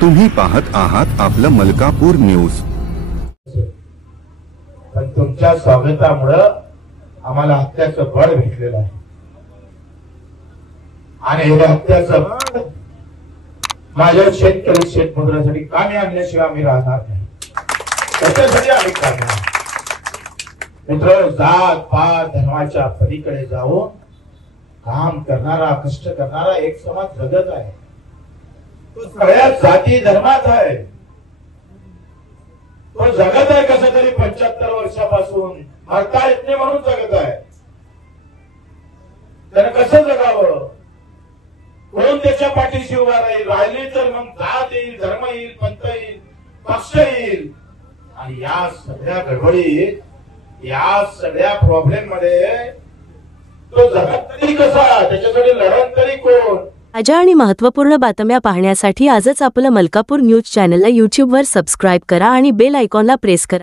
तुम्ही पाहत आहात आपलं मलकापूर न्यूज। पण तुमच्या स्वागतामुळे आम्हाला हत्याचं बळ भेटलेलं आहे आणि हे हत्याचं बळ माझ्या शेतकरी शेतमजुरासाठी कामी आणल्याशिवाय आम्ही राहणार नाही। त्याच्यासाठी आम्ही करणार मित्र, जात पात धर्माच्या पलीकडे जाऊन काम करणारा, कष्ट करणारा एक समाज जगत आहे। तो सगळ्या जाती धर्मात आहे, तो जगत आहे कसं तरी 75 वर्षापासून मरता येत नाही म्हणून जगत आहे। त्यानं कसं जगावं, कोण त्याच्या पाठीशी उभा राहील, राहिली तर मग जात येईल, धर्म येईल, पंथ येईल, पक्ष येईल आणि या सगळ्या गडबडीत, या सगळ्या प्रॉब्लेम मध्ये तो जगत तरी कसा, त्याच्यासाठी लढत तरी कोण। ताज्या आणि महत्त्वपूर्ण बातम्या पाहण्यासाठी आजच आपलं मलकापूर न्यूज चॅनलला YouTube वर सबस्क्राइब करा आणि बेल आयकॉनला प्रेस करा।